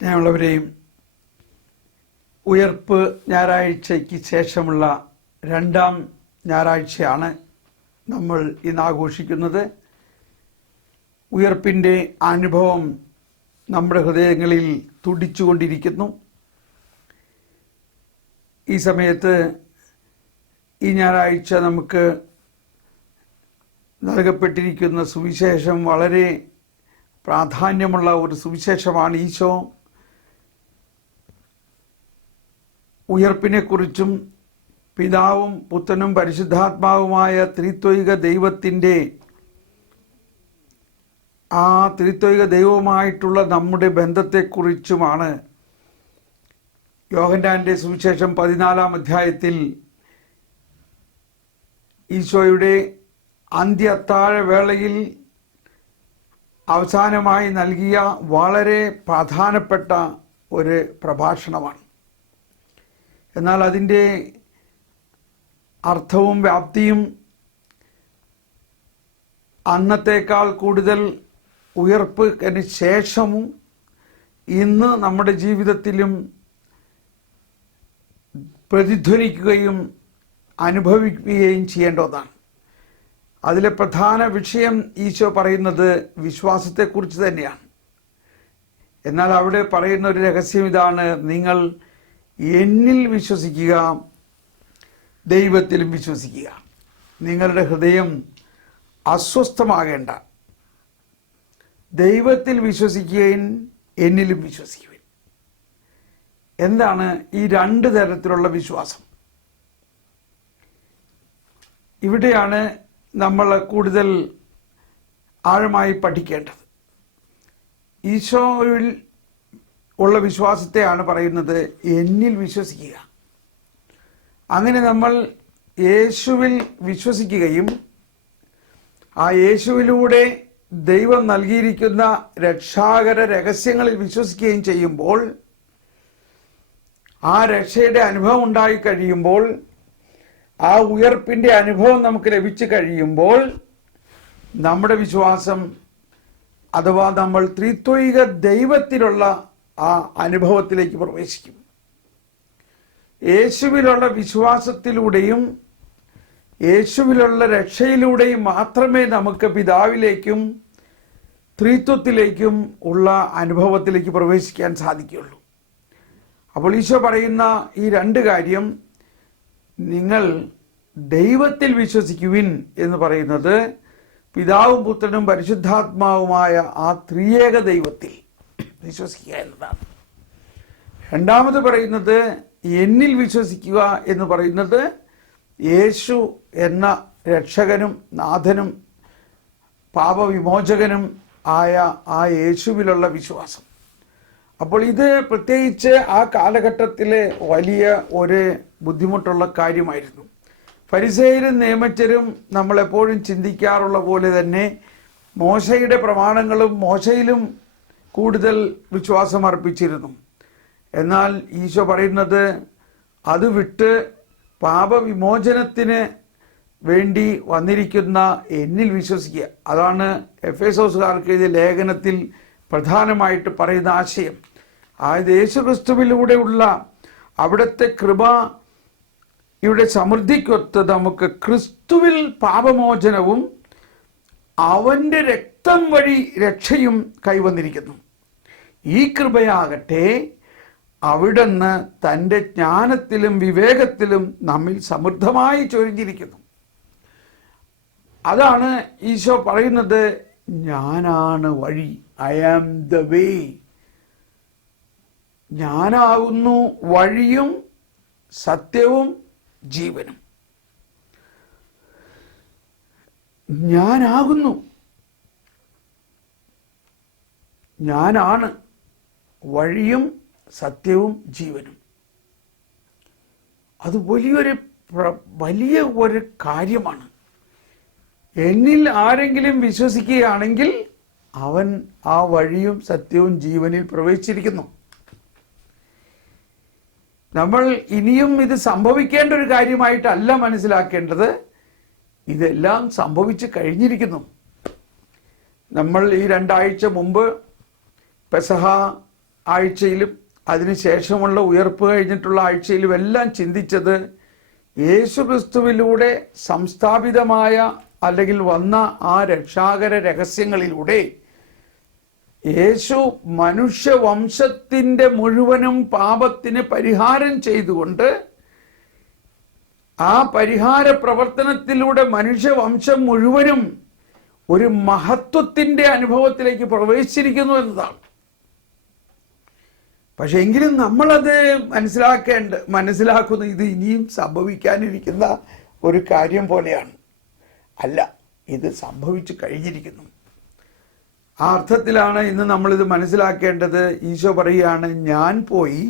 സ്നേഹമുള്ളവരെയും ഉയർപ്പ് ഞായറാഴ്ചയ്ക്ക് ശേഷമുള്ള രണ്ടാം ഞായറാഴ്ചയാണ് നമ്മൾ ഇന്ന് ആഘോഷിക്കുന്നത്. ഉയർപ്പിൻ്റെ അനുഭവം നമ്മുടെ ഹൃദയങ്ങളിൽ തുടിച്ചുകൊണ്ടിരിക്കുന്നു. ഈ സമയത്ത് ഈ ഞായറാഴ്ച നമുക്ക് നൽകപ്പെട്ടിരിക്കുന്ന സുവിശേഷം വളരെ പ്രാധാന്യമുള്ള ഒരു സുവിശേഷമാണ്. ഈശോ ഉയർപ്പിനെക്കുറിച്ചും പിതാവും പുത്രനും പരിശുദ്ധാത്മാവുമായ ത്രിത്വൈക ദൈവത്തിൻ്റെ ആ ത്രിത്വൈക ദൈവവുമായിട്ടുള്ള നമ്മുടെ ബന്ധത്തെക്കുറിച്ചുമാണ് യോഹന്നാന്റെ സുവിശേഷം 14-ാം അധ്യായത്തിൽ ഈശോയുടെ അന്ത്യ അത്താഴവേളയിൽ അവസാനമായി നൽകിയ വളരെ പ്രധാനപ്പെട്ട ഒരു പ്രഭാഷണമാണ്. എന്നാൽ അതിൻ്റെ അർത്ഥവും വ്യാപ്തിയും അന്നത്തേക്കാൾ കൂടുതൽ ഉയർപ്പിന് ശേഷവും ഇന്ന് നമ്മുടെ ജീവിതത്തിലും പ്രതിധ്വനിക്കുകയും അനുഭവിക്കുകയും ചെയ്യേണ്ടതാണ്. അതിലെ പ്രധാന വിഷയം ഈശോ പറയുന്നത് വിശ്വാസത്തെക്കുറിച്ച് തന്നെയാണ്. എന്നാൽ അവിടെ പറയുന്ന ഒരു രഹസ്യം ഇതാണ്: നിങ്ങൾ എന്നിൽ വിശ്വസിക്കുക, ദൈവത്തിലും വിശ്വസിക്കുക. നിങ്ങളുടെ ഹൃദയം അസ്വസ്ഥമാകേണ്ട. ദൈവത്തിൽ വിശ്വസിക്കുകയും എന്നിലും വിശ്വസിക്കുകയും. എന്താണ് ഈ രണ്ട് തരത്തിലുള്ള വിശ്വാസം? ഇവിടെയാണ് നമ്മൾ കൂടുതൽ ആഴമായി പഠിക്കേണ്ടത്. ഈശോയിൽ ഉള്ള വിശ്വാസത്തെയാണ് പറയുന്നത് എന്നിൽ വിശ്വസിക്കുക. അങ്ങനെ നമ്മൾ യേശുവിൽ വിശ്വസിക്കുകയും ആ യേശുവിലൂടെ ദൈവം നൽകിയിരിക്കുന്ന രക്ഷാകര രഹസ്യങ്ങളിൽ വിശ്വസിക്കുകയും ചെയ്യുമ്പോൾ, ആ രക്ഷയുടെ അനുഭവം ഉണ്ടായി കഴിയുമ്പോൾ, ആ ഉയർപ്പിൻ്റെ അനുഭവം നമുക്ക് ലഭിച്ചു കഴിയുമ്പോൾ, നമ്മുടെ വിശ്വാസം അഥവാ നമ്മൾ ത്രിത്വൈക ദൈവത്തിലുള്ള ആ അനുഭവത്തിലേക്ക് പ്രവേശിക്കും. യേശുവിലുള്ള വിശ്വാസത്തിലൂടെയും യേശുവിലുള്ള രക്ഷയിലൂടെയും മാത്രമേ നമുക്ക് പിതാവിലേക്കും ത്രിത്വത്തിലേക്കും ഉള്ള അനുഭവത്തിലേക്ക് പ്രവേശിക്കാൻ സാധിക്കുകയുള്ളൂ. അപ്പോൾ ഈശോ പറയുന്ന ഈ രണ്ട് കാര്യം, നിങ്ങൾ ദൈവത്തിൽ വിശ്വസിക്കുവിൻ എന്ന് പറയുന്നത് പിതാവും പുത്രനും പരിശുദ്ധാത്മാവുമായ ആ ത്രിയേക ദൈവത്തിൽ വിശ്വസിക്കുക എന്നതാണ്. രണ്ടാമത് പറയുന്നത് എന്നിൽ വിശ്വസിക്കുക എന്ന് പറയുന്നത് യേശു എന്ന രക്ഷകനും നാഥനും പാപവിമോചകനും ആയ ആ യേശുവിലുള്ള വിശ്വാസം. അപ്പോൾ ഇത് പ്രത്യേകിച്ച് ആ കാലഘട്ടത്തിലെ വലിയ ഒരു ബുദ്ധിമുട്ടുള്ള കാര്യമായിരുന്നു. ഫരിസേയരും നിയമജ്ഞരും നമ്മളെപ്പോഴും ചിന്തിക്കാറുള്ള പോലെ തന്നെ മോശയുടെ പ്രമാണങ്ങളും മോശയിലും കൂടുതൽ വിശ്വാസം അർപ്പിച്ചിരുന്നു. എന്നാൽ ഈശോ പറയുന്നത് അത് വിട്ട് പാപവിമോചനത്തിന് വേണ്ടി വന്നിരിക്കുന്ന എന്നിൽ വിശ്വസിക്കുക. അതാണ് എഫേസോസുകാർക്ക് എഴുതിയ ലേഖനത്തിൽ പ്രധാനമായിട്ട് പറയുന്ന ആശയം. അതായത് യേശുക്രിസ്തുവിലൂടെയുള്ള അവിടുത്തെ കൃപയുടെ സമൃദ്ധിക്കൊത്ത് നമുക്ക് ക്രിസ്തുവിൽ പാപമോചനവും അവൻ്റെ രക്തം വഴി രക്ഷയും കൈവന്നിരിക്കുന്നു. ഈ കൃപയാകട്ടെ അവിടുന്ന് തൻ്റെ ജ്ഞാനത്തിലും വിവേകത്തിലും നമ്മിൽ സമൃദ്ധമായി ചൊരിഞ്ഞിരിക്കുന്നു. അതാണ് ഈശോ പറയുന്നത്, ഞാനാണ് വഴി, ഐ ആം ദ വേ. ഞാനാകുന്നു വഴിയും സത്യവും ജീവനും. ഞാനാകുന്നു, ഞാനാണ് വഴിയും സത്യവും ജീവനും. അത് വലിയ ഒരു കാര്യമാണ്. എന്നിൽ ആരെങ്കിലും വിശ്വസിക്കുകയാണെങ്കിൽ അവൻ ആ വഴിയും സത്യവും ജീവനിൽ പ്രവേശിച്ചിരിക്കുന്നു. നമ്മൾ ഇനിയും ഇത് സംഭവിക്കേണ്ട ഒരു കാര്യമായിട്ടല്ല മനസ്സിലാക്കേണ്ടത്. ഇതെല്ലാം സംഭവിച്ചു കഴിഞ്ഞിരിക്കുന്നു. നമ്മൾ ഈ 2 ആഴ്ച മുമ്പ് പെസഹ ആഴ്ചയിലും അതിനുശേഷമുള്ള ഉയർപ്പ് കഴിഞ്ഞിട്ടുള്ള ആഴ്ചയിലും എല്ലാം ചിന്തിച്ചത് യേശുക്രിസ്തുവിലൂടെ സംസ്ഥാപിതമായ അല്ലെങ്കിൽ വന്ന ആ രക്ഷാകര രഹസ്യങ്ങളിലൂടെ യേശു മനുഷ്യവംശത്തിൻ്റെ മുഴുവനും പാപത്തിന് പരിഹാരം ചെയ്തുകൊണ്ട് ആ പരിഹാര പ്രവർത്തനത്തിലൂടെ മനുഷ്യവംശം മുഴുവനും ഒരു മഹത്വത്തിൻ്റെ അനുഭവത്തിലേക്ക് പ്രവേശിച്ചിരിക്കുന്നു എന്നതാണ്. പക്ഷെ എങ്കിലും നമ്മളത് മനസ്സിലാക്കുന്ന ഇത് ഇനിയും സംഭവിക്കാനിരിക്കുന്ന ഒരു കാര്യം പോലെയാണ്. അല്ല, ഇത് സംഭവിച്ചു കഴിഞ്ഞിരിക്കുന്നു. ആ അർത്ഥത്തിലാണ് ഇന്ന് നമ്മളിത് മനസ്സിലാക്കേണ്ടത്. ഈശോ പറയുകയാണ്, ഞാൻ പോയി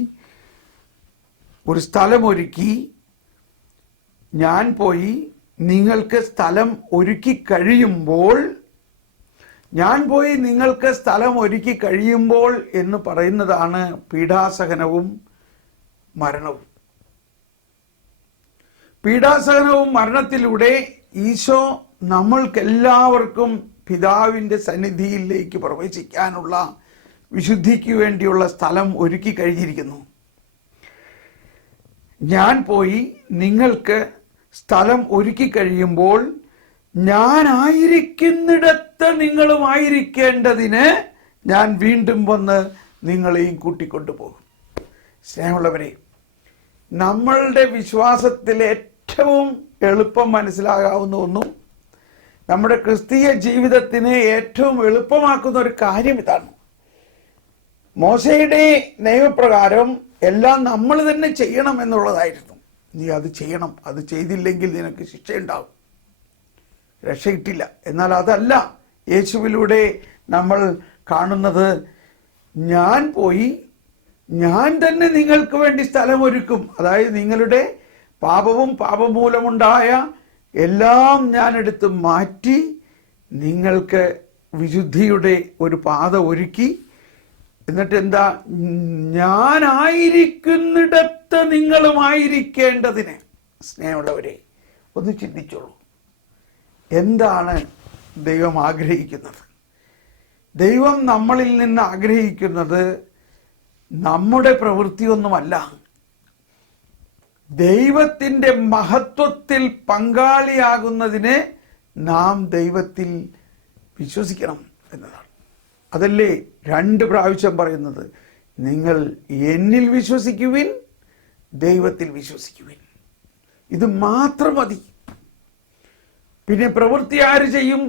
ഒരു സ്ഥലമൊരുക്കി, ഞാൻ പോയി നിങ്ങൾക്ക് സ്ഥലം ഒരുക്കി കഴിയുമ്പോൾ, ഞാൻ പോയി നിങ്ങൾക്ക് സ്ഥലം ഒരുക്കി കഴിയുമ്പോൾ എന്ന് പറയുന്നതാണ് പീഡാസഹനവും മരണവും. പീഡാസഹനവും മരണത്തിലൂടെ ഈശോ നമ്മൾക്കെല്ലാവർക്കും പിതാവിൻ്റെ സന്നിധിയിലേക്ക് പ്രവേശിക്കാനുള്ള വിശുദ്ധിക്ക് വേണ്ടിയുള്ള സ്ഥലം ഒരുക്കി കഴിഞ്ഞിരിക്കുന്നു. ഞാൻ പോയി നിങ്ങൾക്ക് സ്ഥലം ഒരുക്കി കഴിയുമ്പോൾ ഞാനായിരിക്കുന്നിടത്ത് നിങ്ങളുമായിരിക്കേണ്ടതിന് ഞാൻ വീണ്ടും വന്ന് നിങ്ങളെയും കൂട്ടിക്കൊണ്ടുപോകും. സ്നേഹമുള്ളവരെ, നമ്മളുടെ വിശ്വാസത്തിൽ ഏറ്റവും എളുപ്പം മനസ്സിലാകാവുന്ന ഒന്നും നമ്മുടെ ക്രിസ്തീയ ജീവിതത്തിന് ഏറ്റവും എളുപ്പമാക്കുന്ന ഒരു കാര്യം ഇതാണ്. മോശയുടെ നിയമപ്രകാരം എല്ലാം നമ്മൾ തന്നെ ചെയ്യണം എന്നുള്ളതായിരുന്നു. നീ അത് ചെയ്യണം, അത് ചെയ്തില്ലെങ്കിൽ നിനക്ക് ശിക്ഷയുണ്ടാവും, രക്ഷ കിട്ടില്ല. എന്നാൽ അതല്ല യേശുവിലൂടെ നമ്മൾ കാണുന്നത്. ഞാൻ പോയി ഞാൻ തന്നെ നിങ്ങൾക്ക് വേണ്ടി സ്ഥലമൊരുക്കും. അതായത് നിങ്ങളുടെ പാപവും പാപമൂലമുണ്ടായ എല്ലാം ഞാൻ എടുത്ത് മാറ്റി നിങ്ങൾക്ക് വിശുദ്ധിയുടെ ഒരു പാത ഒരുക്കി. എന്നിട്ട് എന്താ? ഞാനായിരിക്കുന്നിടത്ത് നിങ്ങളുമായിരിക്കേണ്ടതിന്. സ്നേഹമുള്ളവരെ, ഒന്ന് ചിന്തിച്ചോളൂ. എന്താണ് ദൈവം ആഗ്രഹിക്കുന്നത്? ദൈവം നമ്മളിൽ നിന്ന് ആഗ്രഹിക്കുന്നത് നമ്മുടെ പ്രവൃത്തിയൊന്നുമല്ല, ദൈവത്തിൻ്റെ മഹത്വത്തിൽ പങ്കാളിയാകുന്നതിന് നാം ദൈവത്തിൽ വിശ്വസിക്കണം എന്നതാണ്. അതല്ലേ 2 പ്രാവശ്യം പറയുന്നത്? നിങ്ങൾ എന്നിൽ വിശ്വസിക്കുവിൻ, ദൈവത്തിൽ വിശ്വസിക്കുവിൻ. ഇത് മാത്രം മതി. പിന്നെ പ്രവൃത്തി ആര് ചെയ്യും?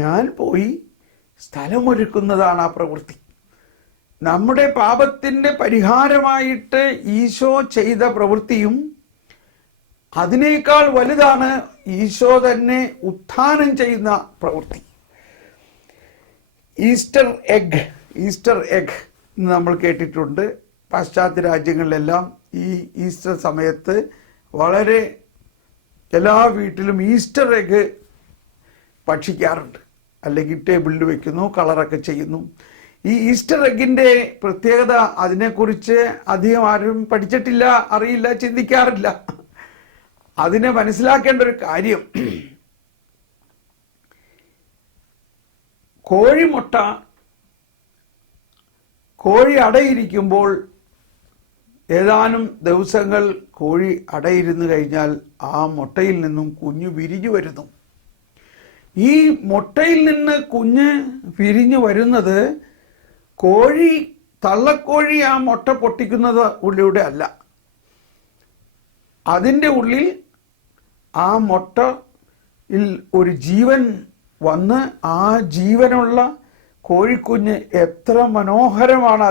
ഞാൻ പോയി സ്ഥലമൊരുക്കുന്നതാണ് ആ പ്രവൃത്തി. നമ്മുടെ പാപത്തിൻ്റെ പരിഹാരമായിട്ട് ഈശോ ചെയ്ത പ്രവൃത്തിയും അതിനേക്കാൾ വലുതാണ് ഈശോ തന്നെ ഉത്ഥാനം ചെയ്യുന്ന പ്രവൃത്തി. ഈസ്റ്റർ എഗ് എന്ന് നമ്മൾ കേട്ടിട്ടുണ്ട്. പാശ്ചാത്യ രാജ്യങ്ങളിലെല്ലാം ഈ ഈസ്റ്റർ സമയത്ത് വളരെ എല്ലാ വീട്ടിലും ഈസ്റ്റർ എഗ് ഭക്ഷിക്കാറുണ്ട്, അല്ലെങ്കിൽ ടേബിളിൽ വെക്കുന്നു, കളറൊക്കെ ചെയ്യുന്നു. ഈ ഈസ്റ്റർ എഗിൻ്റെ പ്രത്യേകത അതിനെക്കുറിച്ച് അധികം ആരും പഠിച്ചിട്ടില്ല, അറിയില്ല, ചിന്തിക്കാറില്ല. അതിനെ മനസ്സിലാക്കേണ്ട ഒരു കാര്യം, കോഴി അടയിരിക്കുമ്പോൾ ഏതാനും ദിവസങ്ങൾ കോഴി അടയിരുന്ന് കഴിഞ്ഞാൽ ആ മുട്ടയിൽ നിന്നും കുഞ്ഞ് വിരിഞ്ഞു വരുന്നു. ഈ മുട്ടയിൽ നിന്ന് കുഞ്ഞ് വിരിഞ്ഞു വരുന്നത് തള്ളക്കോഴി ആ മുട്ട പൊട്ടിക്കുന്നത് ഉള്ളിലൂടെ അല്ല. അതിൻ്റെ ഉള്ളിൽ ആ മുട്ടയിൽ ഒരു ജീവൻ വന്ന് ആ ജീവനുള്ള കോഴിക്കുഞ്ഞ് എത്ര മനോഹരമാണ്!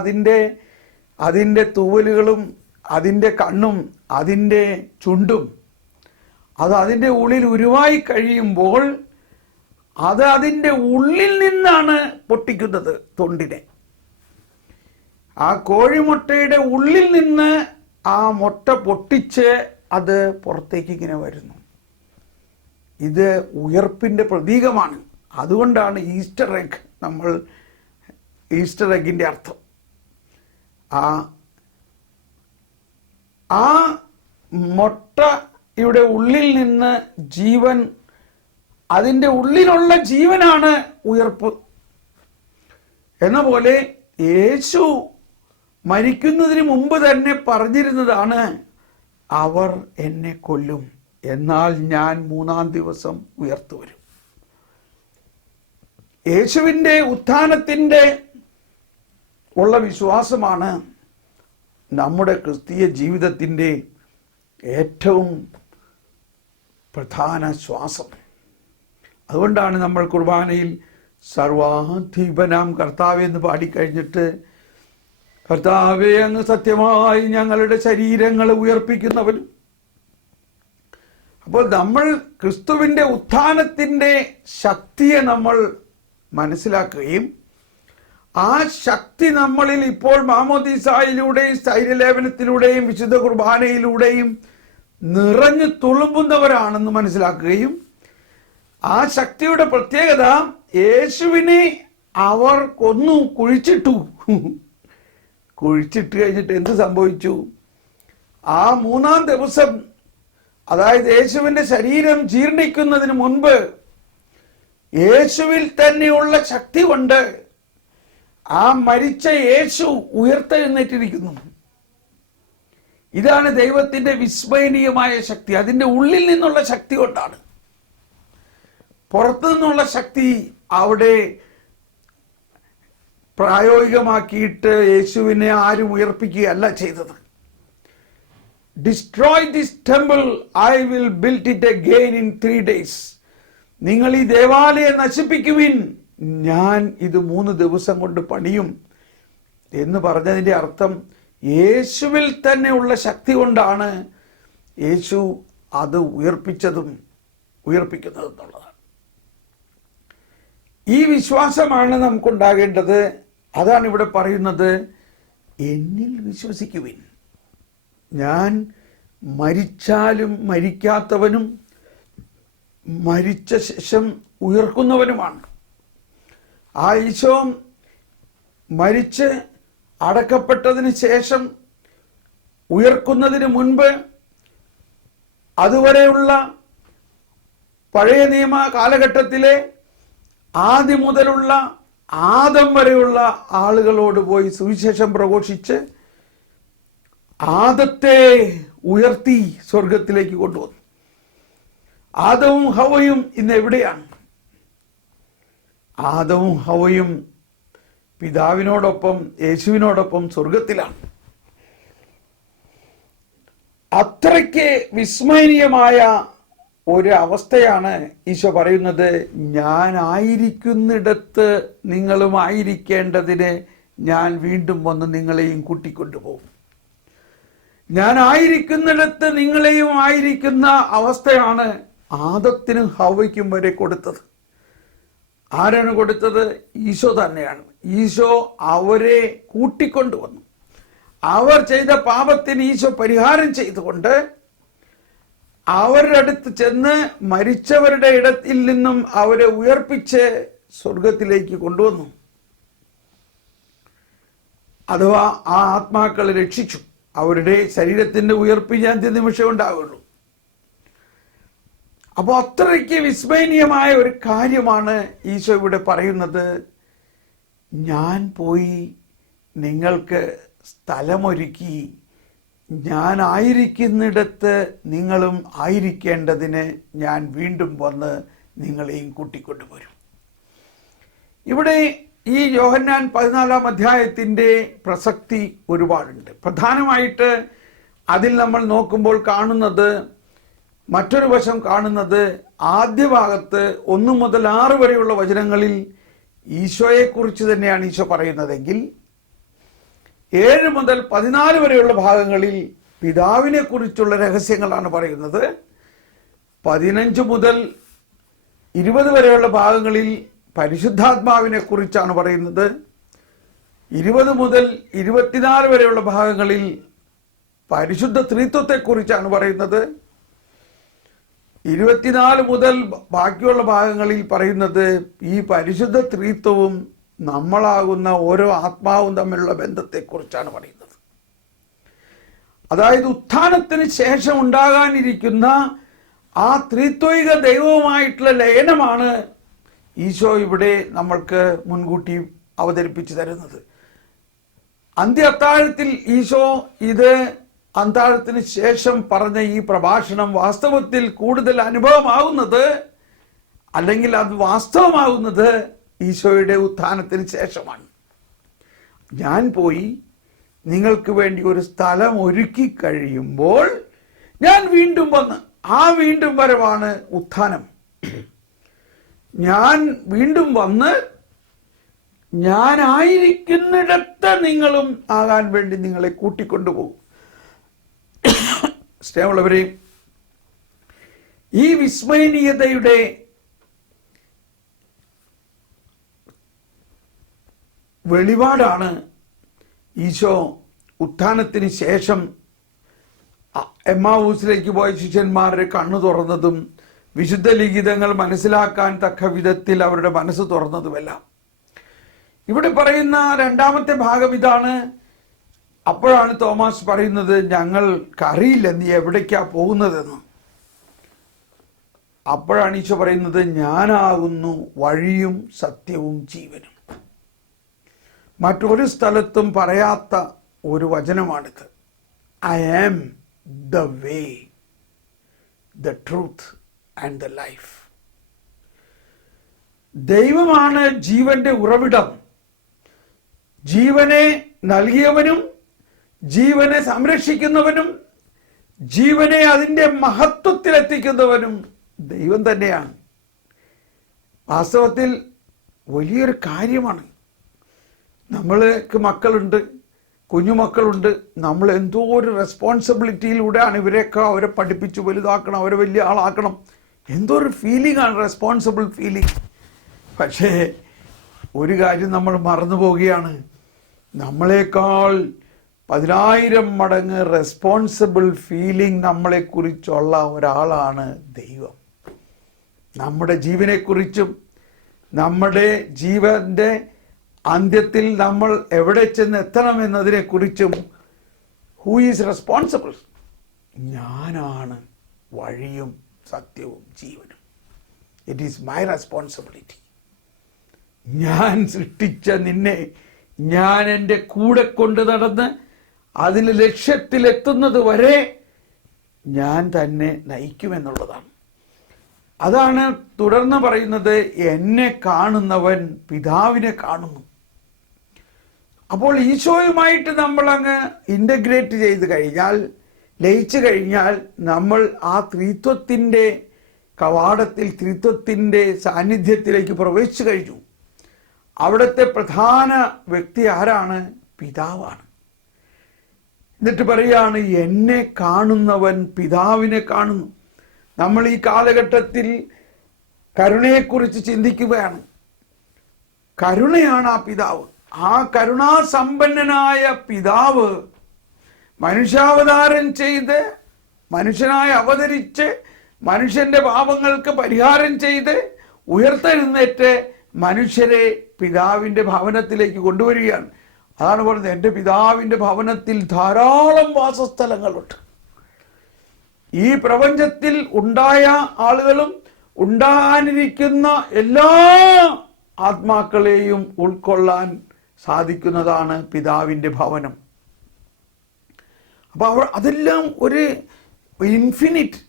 അതിൻ്റെ തൂവലുകളും അതിൻ്റെ കണ്ണും അതിൻ്റെ ചുണ്ടും. അത് അതിൻ്റെ ഉള്ളിൽ ഉരുവായി കഴിയുമ്പോൾ അത് അതിൻ്റെ ഉള്ളിൽ നിന്നാണ് പൊട്ടിക്കുന്നത് തൊണ്ടിനെ. ആ കോഴിമുട്ടയുടെ ഉള്ളിൽ നിന്ന് ആ മുട്ട പൊട്ടിച്ച് അത് പുറത്തേക്ക് ഇങ്ങനെ വരുന്നു. ഇത് ഉയർപ്പിൻ്റെ പ്രതീകമാണ്. അതുകൊണ്ടാണ് ഈസ്റ്റർ എഗിൻ്റെ അർത്ഥം. ആ മുട്ടയുടെ ഉള്ളിൽ നിന്ന് ജീവൻ, അതിൻ്റെ ഉള്ളിലുള്ള ജീവനാണ് ഉയർപ്പ്. എന്ന പോലെ യേശു മരിക്കുന്നതിന് മുമ്പ് തന്നെ പറഞ്ഞിരുന്നതാണ്, അവർ എന്നെ കൊല്ലും, എന്നാൽ ഞാൻ 3-ാം ദിവസം ഉയർത്തു വരും. യേശുവിൻ്റെ ഉത്ഥാനത്തിൻ്റെ ഉള്ള വിശ്വാസമാണ് നമ്മുടെ ക്രിസ്തീയ ജീവിതത്തിൻ്റെ ഏറ്റവും പ്രധാന ശ്വാസം. അതുകൊണ്ടാണ് നമ്മൾ കുർബാനയിൽ സർവാധിപനാം കർത്താവേ എന്ന് പാടിക്കഴിഞ്ഞിട്ട്, കർത്താവേ അങ്ങ് സത്യമായി ഞങ്ങളുടെ ശരീരങ്ങളെ ഉയർപ്പിക്കുന്നവരും. അപ്പോൾ നമ്മൾ ക്രിസ്തുവിൻ്റെ ഉത്ഥാനത്തിൻ്റെ ശക്തിയെ നമ്മൾ മനസ്സിലാക്കുകയും ആ ശക്തി നമ്മളിൽ ഇപ്പോൾ മാമോദീസായിലൂടെയും സ്ഥൈര്യലേപനത്തിലൂടെയും വിശുദ്ധ കുർബാനയിലൂടെയും നിറഞ്ഞു തുളുമ്പുന്നവരാണെന്ന് മനസ്സിലാക്കുകയും ആ ശക്തിയുടെ പ്രത്യേകത, യേശുവിനെ അവർ കൊന്നു, കുഴിച്ചിട്ട് കഴിഞ്ഞിട്ട് എന്ത് സംഭവിച്ചു? ആ 3-ാം ദിവസം, അതായത് യേശുവിൻ്റെ ശരീരം ജീർണിക്കുന്നതിന് മുൻപ് യേശുവിൽ തന്നെയുള്ള ശക്തി കൊണ്ട് ആ മരിച്ച യേശു ഉയർത്തെഴുന്നേറ്റിരിക്കുന്നു. ഇതാണ് ദൈവത്തിൻ്റെ വിസ്മയനീയമായ ശക്തി. അതിൻ്റെ ഉള്ളിൽ നിന്നുള്ള ശക്തി കൊണ്ടാണ്. പുറത്തു നിന്നുള്ള ശക്തി അവിടെ പ്രായോഗികമാക്കിയിട്ട് യേശുവിനെ ആരും ഉയർപ്പിക്കുകയല്ല ചെയ്തത്. Destroy this temple, I will build it again in 3 days. നിങ്ങൾ ഈ ദേവാലയം നശിപ്പിക്കുവിൻ, ഞാൻ ഇത് 3 ദിവസം കൊണ്ട് പണിയും എന്ന് പറഞ്ഞതിൻ്റെ അർത്ഥം യേശുവിൽ തന്നെയുള്ള ശക്തി കൊണ്ടാണ് യേശു അത് ഉയർപ്പിക്കുന്നതും എന്നുള്ളതാണ്. ഈ വിശ്വാസമാണ് നമുക്കുണ്ടാകേണ്ടത്. അതാണ് ഇവിടെ പറയുന്നത്, എന്നിൽ വിശ്വസിക്കുവിൻ. ഞാൻ മരിച്ചാലും മരിക്കാത്തവനും മരിച്ച ശേഷം ഉയർക്കുന്നവനുമാണ്. ആ ഈശോ മരിച്ച് അടക്കപ്പെട്ടതിന് ശേഷം ഉയർക്കുന്നതിന് മുൻപ് അതുവരെയുള്ള പഴയ നിയമ കാലഘട്ടത്തിലെ ആദ്യം മുതലുള്ള ആദം വരെയുള്ള ആളുകളോട് പോയി സുവിശേഷം പ്രഘോഷിച്ച് ആദത്തെ ഉയർത്തി സ്വർഗത്തിലേക്ക് കൊണ്ടുവന്നു. ആദവും ഹവയും ഇന്ന് എവിടെയാണ്? ആദവും ഹവയും പിതാവിനോടൊപ്പം യേശുവിനോടൊപ്പം സ്വർഗത്തിലാണ്. അത്രയ്ക്ക് വിസ്മരണീയമായ ഒരു അവസ്ഥയാണ് ഈശോ പറയുന്നത്, ഞാൻ ആയിരിക്കുന്നിടത്ത് നിങ്ങളും ആയിരിക്കേണ്ടതിന് ഞാൻ വീണ്ടും വന്ന് നിങ്ങളെയും കൂട്ടിക്കൊണ്ടുപോകും. ഞാൻ ആയിരിക്കുന്നിടത്ത് നിങ്ങളെയും ആയിരിക്കുന്ന അവസ്ഥയാണ് ആദത്തിനും ഹവയ്ക്കും വരെ കൊടുത്തത്. ആരാണ് കൊടുത്തത്? ഈശോ തന്നെയാണ്. ഈശോ അവരെ കൂട്ടിക്കൊണ്ടുവന്നു. അവർ ചെയ്ത പാപത്തിന് ഈശോ പരിഹാരം ചെയ്തുകൊണ്ട് അവരുടെ അടുത്ത് ചെന്ന് മരിച്ചവരുടെ ഇടത്തിൽ നിന്നും അവരെ ഉയർപ്പിച്ച് സ്വർഗത്തിലേക്ക് കൊണ്ടുവന്നു. അഥവാ ആ ആത്മാക്കളെ രക്ഷിച്ചു. അവരുടെ ശരീരത്തിന്റെ ഉയർപ്പിന് അന്ത്യനിമിഷം ഉണ്ടാവുള്ളൂ. അപ്പോൾ അത്രയ്ക്ക് വിസ്മരണീയമായ ഒരു കാര്യമാണ് ഈശോ ഇവിടെ പറയുന്നത്. ഞാൻ പോയി നിങ്ങൾക്ക് സ്ഥലമൊരുക്കി, ഞാൻ ആയിരിക്കുന്നിടത്ത് നിങ്ങളും ആയിരിക്കേണ്ടതിന് ഞാൻ വീണ്ടും വന്ന് നിങ്ങളെയും കൂട്ടിക്കൊണ്ടുവരും. ഇവിടെ ഈ യോഹന്നാൻ 14-ാം അധ്യായത്തിൻ്റെ പ്രസക്തി ഒരുപാടുണ്ട്. പ്രധാനമായിട്ട് അതിൽ നമ്മൾ നോക്കുമ്പോൾ കാണുന്നത്, മറ്റൊരു വശം കാണുന്നത്, ആദ്യ ഭാഗത്ത് 1 മുതൽ 6 വരെയുള്ള വചനങ്ങളിൽ ഈശോയെക്കുറിച്ച് തന്നെയാണ് ഈശോ പറയുന്നതെങ്കിൽ 7 മുതൽ 14 വരെയുള്ള ഭാഗങ്ങളിൽ പിതാവിനെ കുറിച്ചുള്ള രഹസ്യങ്ങളാണ് പറയുന്നത്. 15 മുതൽ 20 വരെയുള്ള ഭാഗങ്ങളിൽ പരിശുദ്ധാത്മാവിനെ കുറിച്ചാണ് പറയുന്നത്. 20 മുതൽ 24 വരെയുള്ള ഭാഗങ്ങളിൽ പരിശുദ്ധ ത്രിത്വത്തെക്കുറിച്ചാണ് പറയുന്നത്. 24 മുതൽ ബാക്കിയുള്ള ഭാഗങ്ങളിൽ പറയുന്നത് ഈ പരിശുദ്ധ ത്രിത്വവും നമ്മളാകുന്ന ഓരോ ആത്മാവും തമ്മിലുള്ള ബന്ധത്തെക്കുറിച്ചാണ് പറയുന്നത്. അതായത് ഉത്ഥാനത്തിന് ശേഷം ഉണ്ടാകാനിരിക്കുന്ന ആ ത്രിത്വൈക ദൈവവുമായിട്ടുള്ള ലയനമാണ് ഈശോ ഇവിടെ നമ്മൾക്ക് മുൻകൂട്ടി അവതരിപ്പിച്ചു തരുന്നത്. അന്ത്യ അത്താഴത്തിൽ ഈശോ ഇത് അന്താഴത്തിന് ശേഷം പറഞ്ഞ ഈ പ്രഭാഷണം വാസ്തവത്തിൽ കൂടുതൽ അനുഭവമാകുന്നത്, അല്ലെങ്കിൽ അത് വാസ്തവമാകുന്നത് ഈശോയുടെ ഉത്ഥാനത്തിന് ശേഷമാണ്. ഞാൻ പോയി നിങ്ങൾക്ക് വേണ്ടി ഒരു സ്ഥലം ഒരുക്കി കഴിയുമ്പോൾ ഞാൻ വീണ്ടും വന്ന്, ആ വീണ്ടും വരവാണ് ഉത്ഥാനം. ഞാൻ വീണ്ടും വന്ന് ഞാനായിരിക്കുന്നിടത്ത് നിങ്ങളും ആകാൻ വേണ്ടി നിങ്ങളെ കൂട്ടിക്കൊണ്ടുപോകും. സ്നേഹമുള്ളവരെ, ഈ വിസ്മയനീയതയുടെ വെളിപാടാണ് ഈശോ ഉത്ഥാനത്തിന് ശേഷം എമ്മാവൂസിലേക്ക് പോയ ശിഷ്യന്മാരുടെ കണ്ണു തുറന്നതും വിശുദ്ധ ലിഖിതങ്ങൾ മനസ്സിലാക്കാൻ തക്ക വിധത്തിൽ അവരുടെ മനസ്സ് തുറന്നതുമെല്ലാം. ഇവിടെ പറയുന്ന രണ്ടാമത്തെ ഭാഗം ഇതാണ്. അപ്പോഴാണ് തോമസ് പറയുന്നത്, ഞങ്ങൾക്കറിയില്ല നീ എവിടേക്കാ പോകുന്നതെന്ന്. അപ്പോഴാണ് ഈശോ പറയുന്നത്, ഞാനാകുന്നു വഴിയും സത്യവും ജീവനും. മറ്റൊരു സ്ഥലത്തും പറയാത്ത ഒരു വചനമാണിത്. I am the way, the truth and the life. ദൈവമാണ് ജീവന്റെ ഉറവിടം. ജീവനെ നൽകിയവനും ജീവനെ സംരക്ഷിക്കുന്നവനും ജീവനെ അതിൻ്റെ മഹത്വത്തിലെത്തിക്കുന്നവനും ദൈവം തന്നെയാണ്. വാസ്തവത്തിൽ വലിയൊരു കാര്യമാണ്. നമ്മൾക്ക് മക്കളുണ്ട്, കുഞ്ഞുമക്കളുണ്ട്. നമ്മൾ എന്തോ ഒരു റെസ്പോൺസിബിലിറ്റിയിലൂടെയാണ് ഇവരെയൊക്കെ അവരെ പഠിപ്പിച്ച് വലുതാക്കണം, അവരെ വലിയ ആളാക്കണം. എന്തോ ഒരു ഫീലിംഗ് ആണ്, റെസ്പോൺസിബിൾ ഫീലിംഗ്. പക്ഷേ ഒരു കാര്യം നമ്മൾ മറന്നു പോവുകയാണ്. നമ്മളെക്കാൾ 10,000 മടങ്ങ് റെസ്പോൺസിബിൾ ഫീലിംഗ് നമ്മളെക്കുറിച്ചുള്ള ഒരാളാണ് ദൈവം. നമ്മുടെ ജീവനെക്കുറിച്ചും നമ്മുടെ ജീവന്റെ അന്ത്യത്തിൽ നമ്മൾ എവിടെ ചെന്ന് എത്തണം എന്നതിനെക്കുറിച്ചും ഹൂ ഈസ് റെസ്പോൺസിബിൾ? ഞാനാണ് വഴിയും സത്യവും ജീവനും. It is my responsibility. ഞാൻ സൃഷ്ടിച്ച നിന്നെ ഞാൻ എൻ്റെ കൂടെ കൊണ്ട് നടന്ന് അതിന് ലക്ഷ്യത്തിലെത്തുന്നത് വരെ ഞാൻ തന്നെ നയിക്കുമെന്നുള്ളതാണ്. അതാണ് തുടർന്ന് പറയുന്നത്, എന്നെ കാണുന്നവൻ പിതാവിനെ കാണുന്നു. അപ്പോൾ ഈശോയുമായിട്ട് നമ്മൾ അങ്ങ് ഇൻ്റഗ്രേറ്റ് ചെയ്ത് കഴിഞ്ഞാൽ, ലയിച്ചു കഴിഞ്ഞാൽ, നമ്മൾ ആ ത്രിത്വത്തിൻ്റെ കവാടത്തിൽ, ത്രിത്വത്തിൻ്റെ സാന്നിധ്യത്തിലേക്ക് പ്രവേശിച്ചു കഴിഞ്ഞു. അവിടുത്തെ പ്രധാന വ്യക്തി ആരാണ്? പിതാവാണ്. എന്നിട്ട് പറയുകയാണ്, എന്നെ കാണുന്നവൻ പിതാവിനെ കാണുന്നു. നമ്മൾ ഈ കാലഘട്ടത്തിൽ കരുണയെക്കുറിച്ച് ചിന്തിക്കുകയാണ്. കരുണയാണ് ആ പിതാവ്. ആ കരുണാസമ്പന്നനായ പിതാവ് മനുഷ്യാവതാരം ചെയ്ത്, മനുഷ്യനായി അവതരിച്ച്, മനുഷ്യന്റെ പാപങ്ങൾക്ക് പരിഹാരം ചെയ്ത് ഉയർത്തെഴുന്നേറ്റ് മനുഷ്യരെ പിതാവിൻ്റെ ഭവനത്തിലേക്ക് കൊണ്ടുവരികയാണ്. അതാണ് പറഞ്ഞത്, എൻ്റെ പിതാവിൻ്റെ ഭവനത്തിൽ ധാരാളം വാസസ്ഥലങ്ങളുണ്ട്. ഈ പ്രപഞ്ചത്തിൽ ഉണ്ടായ ആളുകളും ഉണ്ടാകാനിരിക്കുന്ന എല്ലാ ആത്മാക്കളെയും ഉൾക്കൊള്ളാൻ സാധിക്കുന്നതാണ് പിതാവിൻ്റെ ഭവനം. അപ്പോൾ അതെല്ലാം ഒരു ഇൻഫിനിറ്റ്,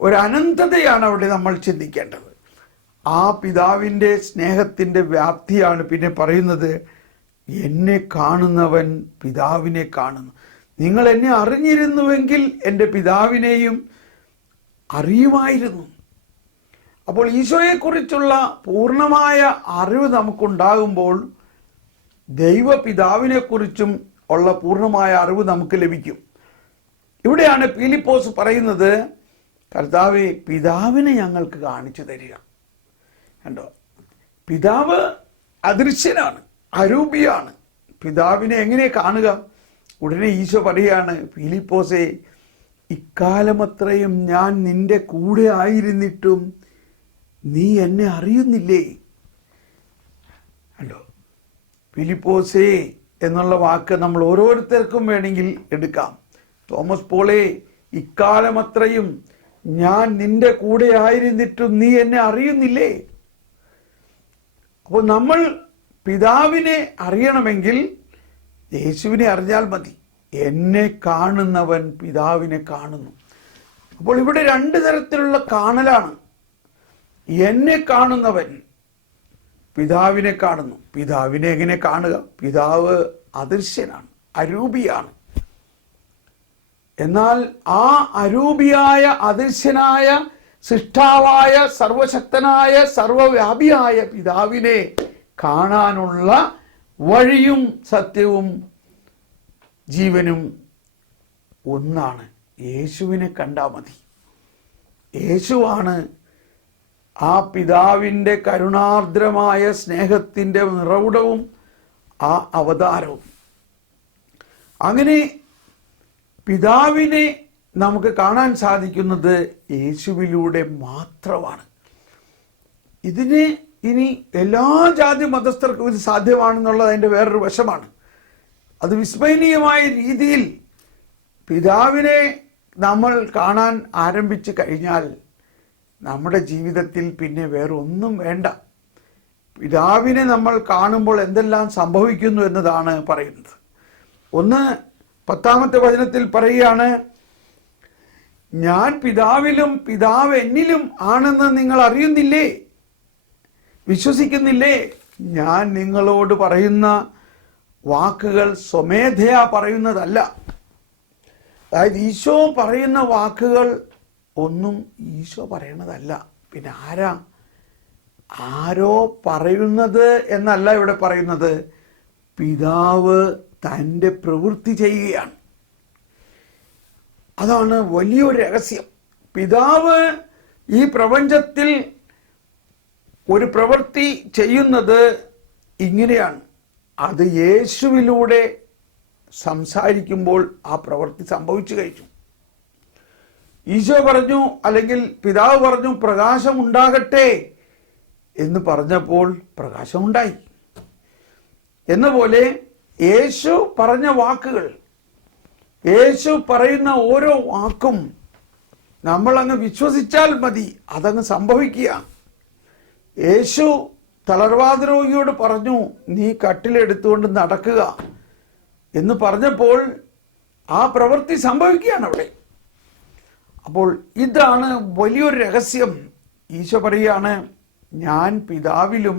ഒരു അനന്തതയാണ് അവിടെ നമ്മൾ ചിന്തിക്കേണ്ടത്. ആ പിതാവിൻ്റെ സ്നേഹത്തിൻ്റെ വ്യാപ്തിയാണ് പിന്നെ പറയുന്നത്, എന്നെ കാണുന്നവൻ പിതാവിനെ കാണുന്നു. നിങ്ങൾ എന്നെ അറിഞ്ഞിരുന്നുവെങ്കിൽ എൻ്റെ പിതാവിനെയും അറിയുമായിരുന്നു. അപ്പോൾ ഈശോയെക്കുറിച്ചുള്ള പൂർണ്ണമായ അറിവ് നമുക്കുണ്ടാകുമ്പോൾ ദൈവപിതാവിനെക്കുറിച്ചും ഉള്ള പൂർണ്ണമായ അറിവ് നമുക്ക് ലഭിക്കും. ഇവിടെയാണ് പീലിപ്പോസ് പറയുന്നത്, കർത്താവേ, പിതാവിനെ ഞങ്ങൾക്ക് കാണിച്ചു തരിക. കണ്ടോ, പിതാവ് അദൃശ്യനാണ്, അരൂപിയാണ്. പിതാവിനെ എങ്ങനെ കാണുക? ഉടനെ ഈശോ പറയുകയാണ്, പീലിപ്പോസേ, ഇക്കാലമത്രയും ഞാൻ നിന്റെ കൂടെ ആയിരുന്നിട്ടും നീ എന്നെ അറിയുന്നില്ലേ? കണ്ടോ, പീലിപ്പോസേ എന്നുള്ള വാക്ക് നമ്മൾ ഓരോരുത്തർക്കും വേണമെങ്കിൽ എടുക്കാം. തോമസ് പോളെ, ഇക്കാലമത്രയും ഞാൻ നിന്റെ കൂടെ ആയിരുന്നിട്ടും നീ എന്നെ അറിയുന്നില്ലേ? അപ്പോൾ നമ്മൾ പിതാവിനെ അറിയണമെങ്കിൽ യേശുവിനെ അറിഞ്ഞാൽ മതി. എന്നെ കാണുന്നവൻ പിതാവിനെ കാണുന്നു. അപ്പോൾ ഇവിടെ രണ്ട് തരത്തിലുള്ള കാണലാണ്. എന്നെ കാണുന്നവൻ പിതാവിനെ കാണുന്നു. പിതാവിനെ എങ്ങനെ കാണുക? പിതാവ് അദൃശ്യനാണ്, അരൂപിയാണ്. എന്നാൽ ആ അരൂപിയായ, അദൃശ്യനായ, സൃഷ്ടാവായ, സർവശക്തനായ, സർവവ്യാപിയായ പിതാവിനെ കാണാനുള്ള വഴിയും സത്യവും ജീവനും ഒന്നാണ്. യേശുവിനെ കണ്ടാൽ മതി. യേശുവാണ് ആ പിതാവിൻ്റെ കരുണാർദ്രമായ സ്നേഹത്തിൻ്റെ നിറവിടവും ആ അവതാരവും. അങ്ങനെ പിതാവിനെ നമുക്ക് കാണാൻ സാധിക്കുന്നത് യേശുവിലൂടെ മാത്രമാണ്. ഇതിന് ഇനി എല്ലാ ജാതി മതസ്ഥർക്കും ഇത് സാധ്യമാണെന്നുള്ളത് അതിൻ്റെ വേറൊരു വശമാണ്. അത് വിസ്മരണീയമായ രീതിയിൽ പിതാവിനെ നമ്മൾ കാണാൻ ആരംഭിച്ചു കഴിഞ്ഞാൽ നമ്മുടെ ജീവിതത്തിൽ പിന്നെ വേറെ ഒന്നും വേണ്ട. പിതാവിനെ നമ്മൾ കാണുമ്പോൾ എന്തെല്ലാം സംഭവിക്കുന്നു എന്നതാണ് പറയുന്നത്. 10 വചനത്തിൽ പറയുകയാണ്, ഞാൻ പിതാവിലും പിതാവ് എന്നിലും ആണെന്ന് നിങ്ങൾ അറിയുന്നില്ലേ, വിശ്വസിക്കുന്നില്ലേ? ഞാൻ നിങ്ങളോട് പറയുന്ന വാക്കുകൾ സ്വമേധയാ പറയുന്നതല്ല. അതായത് ഈശോ പറയുന്ന വാക്കുകൾ ഒന്നും ഈശോ പറയണതല്ല. പിന്നെ ആരോ പറയുന്നത് എന്നല്ല ഇവിടെ പറയുന്നത്. പിതാവ് തൻ്റെ പ്രവൃത്തി ചെയ്യുകയാണ്. അതാണ് വലിയൊരു രഹസ്യം. പിതാവ് ഈ പ്രപഞ്ചത്തിൽ ഒരു പ്രവൃത്തി ചെയ്യുന്നത് ഇങ്ങനെയാണ്. അത് യേശുവിലൂടെ സംസാരിക്കുമ്പോൾ ആ പ്രവൃത്തി സംഭവിച്ചു കഴിഞ്ഞു. ഈശോ പറഞ്ഞു, അല്ലെങ്കിൽ പിതാവ് പറഞ്ഞു, പ്രകാശം ഉണ്ടാകട്ടെ എന്ന് പറഞ്ഞപ്പോൾ പ്രകാശമുണ്ടായി. എന്നപോലെ യേശു പറഞ്ഞ വാക്കുകൾ, യേശു പറയുന്ന ഓരോ വാക്കും നമ്മളങ്ങ് വിശ്വസിച്ചാൽ മതി, അതങ്ങ് സംഭവിക്കുക. യേശു തളർവാദ രോഗിയോട് പറഞ്ഞു, നീ കട്ടിലെടുത്തുകൊണ്ട് നടക്കുക എന്ന് പറഞ്ഞപ്പോൾ ആ പ്രവൃത്തി സംഭവിക്കുകയാണ് അവിടെ. അപ്പോൾ ഇതാണ് വലിയൊരു രഹസ്യം. ഈശോ പറയുകയാണ്, ഞാൻ പിതാവിലും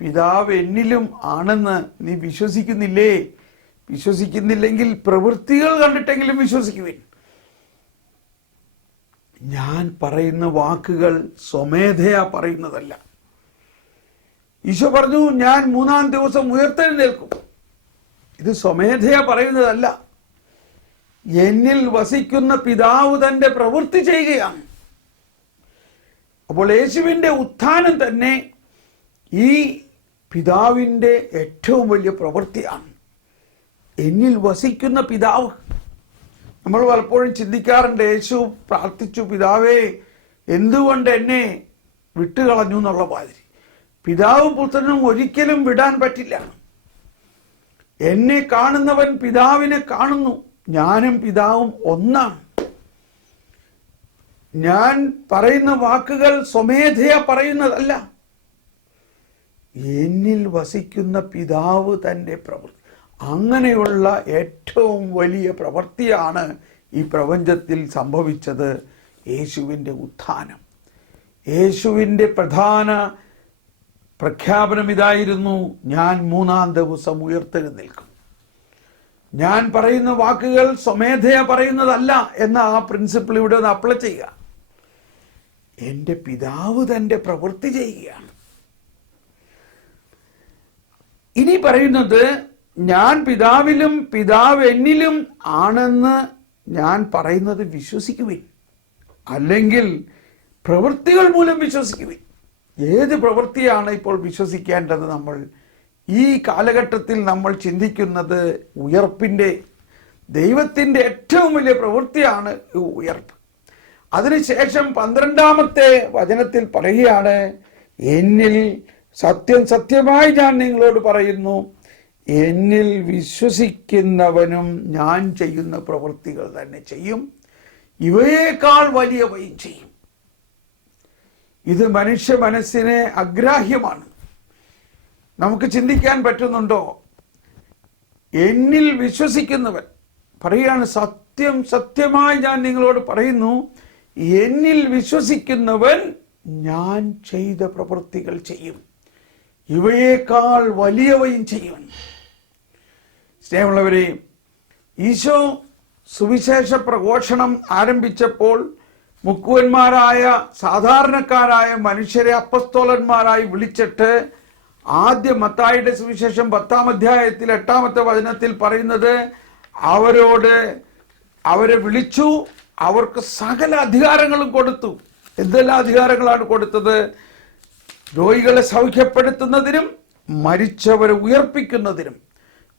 പിതാവ് എന്നിലും ആണെന്ന് നീ വിശ്വസിക്കുന്നില്ലേ? വിശ്വസിക്കുന്നില്ലെങ്കിൽ പ്രവൃത്തികൾ കണ്ടിട്ടെങ്കിലും വിശ്വസിക്കുവിൻ. ഞാൻ പറയുന്ന വാക്കുകൾ സ്വമേധയാ പറയുന്നതല്ല. ഈശോ പറഞ്ഞു, ഞാൻ 3-ാം ദിവസം ഉയർത്തെഴുന്നേൽക്കും. ഇത് സ്വമേധയാ പറയുന്നതല്ല. എന്നിൽ വസിക്കുന്ന പിതാവ് തൻ്റെ പ്രവൃത്തി ചെയ്യുകയാണ്. അപ്പോൾ യേശുവിൻ്റെ ഉത്ഥാനം തന്നെ ഈ പിതാവിൻ്റെ ഏറ്റവും വലിയ പ്രവൃത്തിയാണ്. എന്നിൽ വസിക്കുന്ന പിതാവ്. നമ്മൾ പലപ്പോഴും ചിന്തിക്കാറുണ്ട്, യേശു പ്രാർത്ഥിച്ചു, പിതാവേ എന്തുകൊണ്ട് എന്നെ വിട്ടുകളഞ്ഞു എന്നുള്ള മാതിരി. പിതാവും പുത്രനും ഒരിക്കലും വിടാൻ പറ്റില്ല. എന്നെ കാണുന്നവൻ പിതാവിനെ കാണുന്നു, ഞാനും പിതാവും ഒന്നാണ്. ഞാൻ പറയുന്ന വാക്കുകൾ സ്വമേധയാ പറയുന്നതല്ല. എന്നിൽ വസിക്കുന്ന പിതാവ് തൻ്റെ പ്രവൃത്തി. അങ്ങനെയുള്ള ഏറ്റവും വലിയ പ്രവൃത്തിയാണ് ഈ പ്രപഞ്ചത്തിൽ സംഭവിച്ചത്. യേശുവിൻ്റെ ഉത്ഥാനം. യേശുവിൻ്റെ പ്രധാന പ്രഖ്യാപനം ഇതായിരുന്നു, ഞാൻ 3-ാം ദിവസം ഉയർത്തെഴുന്നേൽക്കും. ഞാൻ പറയുന്ന വാക്കുകൾ സ്വമേധയാ പറയുന്നതല്ല എന്ന ആ പ്രിൻസിപ്പിൾ ഇവിടെ ഒന്ന് അപ്ലൈ ചെയ്യുക. എൻ്റെ പിതാവ് തൻ്റെ പ്രവൃത്തി ചെയ്യുകയാണ്. ഇനി പറയുന്നത്, ഞാൻ പിതാവിലും പിതാവ് എന്നിലും ആണെന്ന് ഞാൻ പറയുന്നത് വിശ്വസിക്കുവിൻ, അല്ലെങ്കിൽ പ്രവൃത്തികൾ മൂലം വിശ്വസിക്കുവിൻ. ഏത് പ്രവൃത്തിയാണ് ഇപ്പോൾ വിശ്വസിക്കേണ്ടത്? നമ്മൾ ഈ കാലഘട്ടത്തിൽ നമ്മൾ ചിന്തിക്കുന്നത് ഉയർപ്പിൻ്റെ, ദൈവത്തിൻ്റെ ഏറ്റവും വലിയ പ്രവൃത്തിയാണ് ഉയർപ്പ്. അതിനുശേഷം 12-ാമത്തെ വചനത്തിൽ പറയുകയാണ്, എന്നിൽ സത്യം സത്യമായി ഞാൻ നിങ്ങളോട് പറയുന്നു, എന്നിൽ വിശ്വസിക്കുന്നവനും ഞാൻ ചെയ്യുന്ന പ്രവൃത്തികൾ തന്നെ ചെയ്യും, ഇവയേക്കാൾ വലിയവയും ചെയ്യും. ഇത് മനുഷ്യ മനസ്സിന് അഗ്രാഹ്യമാണ്. നമുക്ക് ചിന്തിക്കാൻ പറ്റുന്നുണ്ടോ? എന്നിൽ വിശ്വസിക്കുന്നവൻ പറയുകയാണ്, സത്യം സത്യമായി ഞാൻ നിങ്ങളോട് പറയുന്നു, എന്നിൽ വിശ്വസിക്കുന്നവൻ ഞാൻ ചെയ്ത പ്രവൃത്തികൾ ചെയ്യും, ഇവയേക്കാൾ വലിയവയും ചെയ്യും. സ്നേഹമുള്ളവരെ, ഈശോ സുവിശേഷ പ്രഘോഷണം ആരംഭിച്ചപ്പോൾ മുക്കുവന്മാരായ സാധാരണക്കാരായ മനുഷ്യരെ അപ്പസ്തോലന്മാരായി വിളിച്ചിട്ട് ആദ്യം മത്തായിയുടെ സുവിശേഷം 10-ാം അധ്യായത്തിൽ 8-ാമത്തെ വചനത്തിൽ പറയുന്നത്, അവരെ വിളിച്ചു, അവർക്ക് സകല അധികാരങ്ങളും കൊടുത്തു. എന്തെല്ലാം അധികാരങ്ങളാണ് കൊടുത്തത്? രോഗികളെ സൗഖ്യപ്പെടുത്തുന്നതിനും മരിച്ചവരെ ഉയർപ്പിക്കുന്നതിനും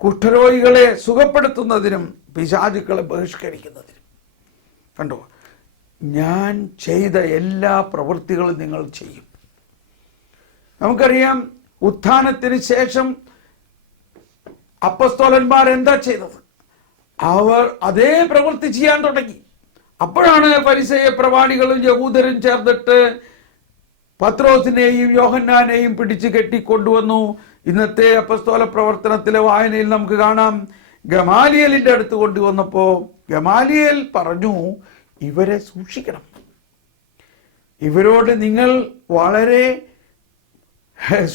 കുഷ്ഠരോഗികളെ സുഖപ്പെടുത്തുന്നതിനും പിശാചുക്കളെ ബഹിഷ്കരിക്കുന്നതിനും. കണ്ടോ? ഞാൻ ചെയ്ത എല്ലാ പ്രവൃത്തികളും നിങ്ങൾ ചെയ്യും. നമുക്കറിയാം, ഉത്ഥാനത്തിന് ശേഷം അപ്പസ്തോലന്മാർ എന്താ ചെയ്തത്? അവർ അതേ പ്രവൃത്തി ചെയ്യാൻ തുടങ്ങി. അപ്പോഴാണ് ഫരിസേയ പ്രമാണികളും യഹൂദരും ചേർന്നിട്ട് പത്രോസിനെയും യോഹന്നാനെയും പിടിച്ചു കെട്ടിക്കൊണ്ടുവന്നു. ഇന്നത്തെ അപ്പസ്തോല പ്രവർത്തനത്തിലെ വായനയിൽ നമുക്ക് കാണാം, ഗമാലിയേലിന്റെ അടുത്ത് കൊണ്ടുവന്നപ്പോ ഗമാലിയേൽ പറഞ്ഞു, ഇവരെ സൂക്ഷിക്കണം, ഇവരോട് നിങ്ങൾ വളരെ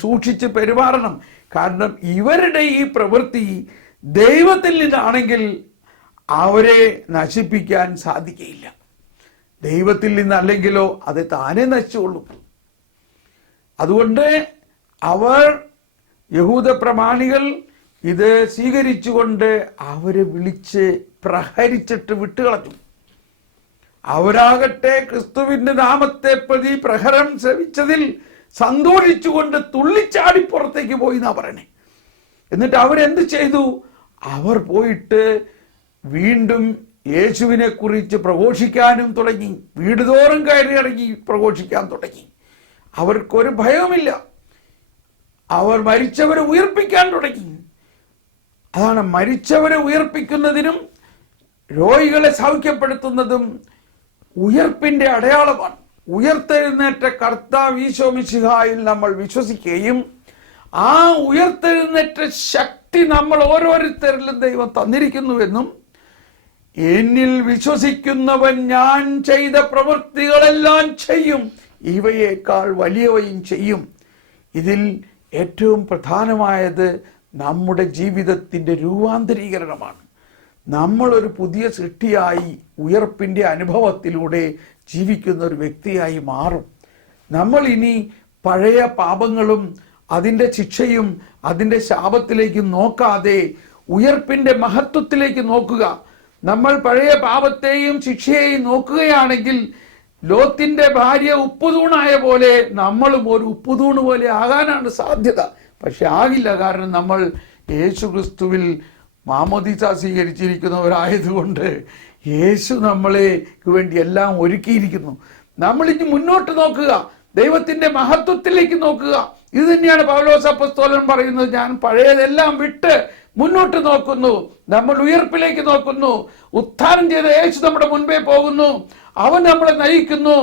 സൂക്ഷിച്ച് പെരുമാറണം. കാരണം ഇവരുടെ ഈ പ്രവൃത്തി ദൈവത്തിൽ നിന്നാണെങ്കിൽ അവരെ നശിപ്പിക്കാൻ സാധിക്കുകയില്ല. ദൈവത്തിൽ നിന്നല്ലെങ്കിലോ അത് താനെ നശിച്ചുകൊള്ളും. അതുകൊണ്ട് അവർ യഹൂദ പ്രമാണികൾ ഇത് സ്വീകരിച്ചുകൊണ്ട് അവരെ വിളിച്ച് പ്രഹരിച്ചിട്ട് വിട്ടുകളഞ്ഞു. അവരാകട്ടെ ക്രിസ്തുവിന്റെ നാമത്തെ പ്രതി പ്രഹരം ശ്രവിച്ചതിൽ സന്തോഷിച്ചുകൊണ്ട് തുള്ളിച്ചാടി പുറത്തേക്ക് പോയി എന്നാ പറയണേ. എന്നിട്ട് അവരെന്ത് ചെയ്തു? അവർ പോയിട്ട് വീണ്ടും യേശുവിനെ കുറിച്ച് പ്രഘോഷിക്കാനും തുടങ്ങി. വീടുതോറും കയറി ഇറങ്ങി പ്രഘോഷിക്കാൻ തുടങ്ങി. അവർക്കൊരു ഭയവുമില്ല. അവർ മരിച്ചവരെ ഉയർപ്പിക്കാൻ തുടങ്ങി. അതാണ് മരിച്ചവരെ ഉയർപ്പിക്കുന്നതിനും രോഗികളെ സൗഖ്യപ്പെടുത്തുന്നതും ഉയർപ്പിന്റെ അടയാളമാണ്. ഉയർത്തെഴുന്നേറ്റ കർത്താവ് ഈശോ മിശിഹായിൽ നമ്മൾ വിശ്വസിക്കുകയും ആ ഉയർത്തെഴുന്നേറ്റ ശക്തി നമ്മൾ ഓരോരുത്തരിലും ദൈവം തന്നിരിക്കുന്നുവെന്നും എന്നിൽ വിശ്വസിക്കുന്നവൻ ഞാൻ ചെയ്ത പ്രവൃത്തികളെല്ലാം ചെയ്യും, ഇവയേക്കാൾ വലിയവയും ചെയ്യും. ഇതിൽ ഏറ്റവും പ്രധാനമായത് നമ്മുടെ ജീവിതത്തിൻ്റെ രൂപാന്തരീകരണമാണ്. നമ്മളൊരു പുതിയ സൃഷ്ടിയായി ഉയർപ്പിൻ്റെ അനുഭവത്തിലൂടെ ജീവിക്കുന്ന ഒരു വ്യക്തിയായി മാറും. നമ്മൾ ഇനി പഴയ പാപങ്ങളും അതിൻ്റെ ശിക്ഷയും അതിൻ്റെ ശാപത്തിലേക്ക് നോക്കാതെ ഉയർപ്പിൻ്റെ മഹത്വത്തിലേക്ക് നോക്കുക. നമ്മൾ പഴയ പാപത്തെയും ശിക്ഷയെയും നോക്കുകയാണെങ്കിൽ ലോത്തിന്റെ ഭാര്യ ഉപ്പുതൂണായ പോലെ നമ്മളും ഒരു ഉപ്പുതൂണ് പോലെ ആകാനാണ് സാധ്യത. പക്ഷെ ആകില്ല. കാരണം നമ്മൾ യേശു ക്രിസ്തുവിൽ മാമോദീസ സ്വീകരിച്ചിരിക്കുന്നവരായതുകൊണ്ട് യേശു നമ്മളെ വേണ്ടി എല്ലാം ഒരുക്കിയിരിക്കുന്നു. നമ്മൾ ഇനി മുന്നോട്ട് നോക്കുക, ദൈവത്തിന്റെ മഹത്വത്തിലേക്ക് നോക്കുക. ഇത് തന്നെയാണ് പൗലോസ് അപ്പോസ്തലൻ പറയുന്നത്. ഞാൻ പഴയതെല്ലാം വിട്ട് മുന്നോട്ട് നോക്കുന്നു, നമ്മൾ ഉയർപ്പിലേക്ക് നോക്കുന്നു. ഉത്ഥാനം ചെയ്ത യേശു നമ്മുടെ മുൻപേ പോകുന്നു, അവൻ നമ്മളെ നയിക്കുന്നു,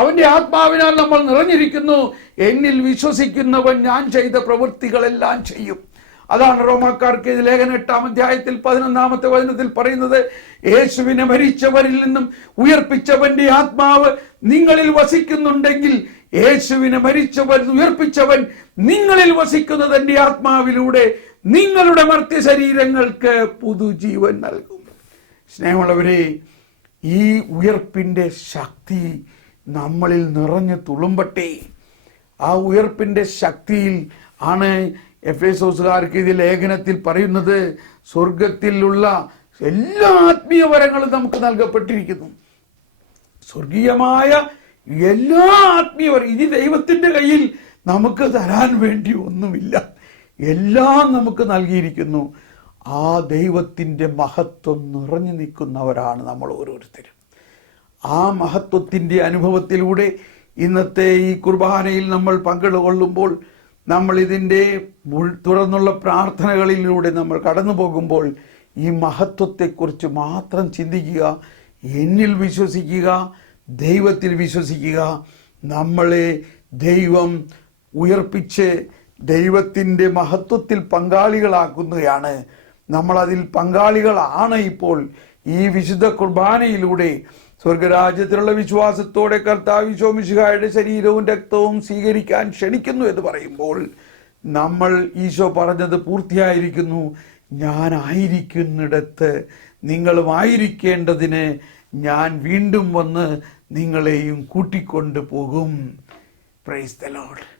അവന്റെ ആത്മാവിനാൽ നമ്മൾ നിറഞ്ഞിരിക്കുന്നു. എന്നിൽ വിശ്വസിക്കുന്നവൻ ഞാൻ ചെയ്ത പ്രവൃത്തികളെല്ലാം ചെയ്യും. അതാണ് റോമാക്കാർക്ക് ലേഖനം 8-ാം അധ്യായത്തിൽ 11-ാമത്തെ വചനത്തിൽ പറയുന്നത്, യേശുവിനെ മരിച്ചവരിൽ നിന്നും ഉയർപ്പിച്ചവന്റെ ആത്മാവ് നിങ്ങളിൽ വസിക്കുന്നുണ്ടെങ്കിൽ യേശുവിനെ മരിച്ചവൻ ഉയർപ്പിച്ചവൻ നിങ്ങളിൽ വസിക്കുന്നതിന്റെ ആത്മാവിലൂടെ നിങ്ങളുടെ മർത്യ ശരീരങ്ങൾക്ക് പുതുജീവൻ നൽകും. സ്നേഹമുള്ളവരെ, ഈ ഉയർപ്പിന്റെ ശക്തി നമ്മളിൽ നിറഞ്ഞു തുളുമ്പട്ടെ. ആ ഉയർപ്പിന്റെ ശക്തിയിൽ ആണ് എഫേസോസുകാർക്ക് ഇത് ലേഖനത്തിൽ പറയുന്നത്, സ്വർഗത്തിലുള്ള എല്ലാ ആത്മീയ വരങ്ങളും നമുക്ക് നൽകപ്പെട്ടിരിക്കുന്നു. സ്വർഗീയമായ എല്ലാ ആത്മീയവരും ഇനി ദൈവത്തിന്റെ കയ്യിൽ നമുക്ക് തരാൻ വേണ്ടി ഒന്നുമില്ല, എല്ലാം നമുക്ക് നൽകിയിരിക്കുന്നു. ആ ദൈവത്തിൻ്റെ മഹത്വം നിറഞ്ഞു നിൽക്കുന്നവരാണ് നമ്മൾ ഓരോരുത്തരും. ആ മഹത്വത്തിൻ്റെ അനുഭവത്തിലൂടെ ഇന്നത്തെ ഈ കുർബാനയിൽ നമ്മൾ പങ്കെടുകൊള്ളുമ്പോൾ, നമ്മൾ ഇതിൻ്റെ തുറന്നുള്ള പ്രാർത്ഥനകളിലൂടെ നമ്മൾ കടന്നു പോകുമ്പോൾ ഈ മഹത്വത്തെക്കുറിച്ച് മാത്രം ചിന്തിക്കുക, എന്നിൽ വിശ്വസിക്കുക, ദൈവത്തിൽ വിശ്വസിക്കുക. നമ്മളെ ദൈവം ഉയർപ്പിച്ച് ദൈവത്തിൻ്റെ മഹത്വത്തിൽ പങ്കാളികളാക്കുന്നതാണ്. നമ്മളതിൽ പങ്കാളികളാണ്. ഇപ്പോൾ ഈ വിശുദ്ധ കുർബാനയിലൂടെ സ്വർഗരാജ്യത്തിലുള്ള വിശ്വാസത്തോടെ കർത്താവ് ഈശോ മിശിഹായുടെ ശരീരവും രക്തവും സ്വീകരിക്കാൻ ക്ഷണിക്കുന്നു എന്ന് പറയുമ്പോൾ നമ്മൾ ഈശോ പറഞ്ഞത് പൂർത്തിയായിരിക്കുന്നു. ഞാനായിരിക്കുന്നിടത്ത് നിങ്ങളും ആയിരിക്കേണ്ടതിന് ഞാൻ വീണ്ടും വന്ന് നിങ്ങളെയും കൂട്ടിക്കൊണ്ടു പോകും. Praise the Lord.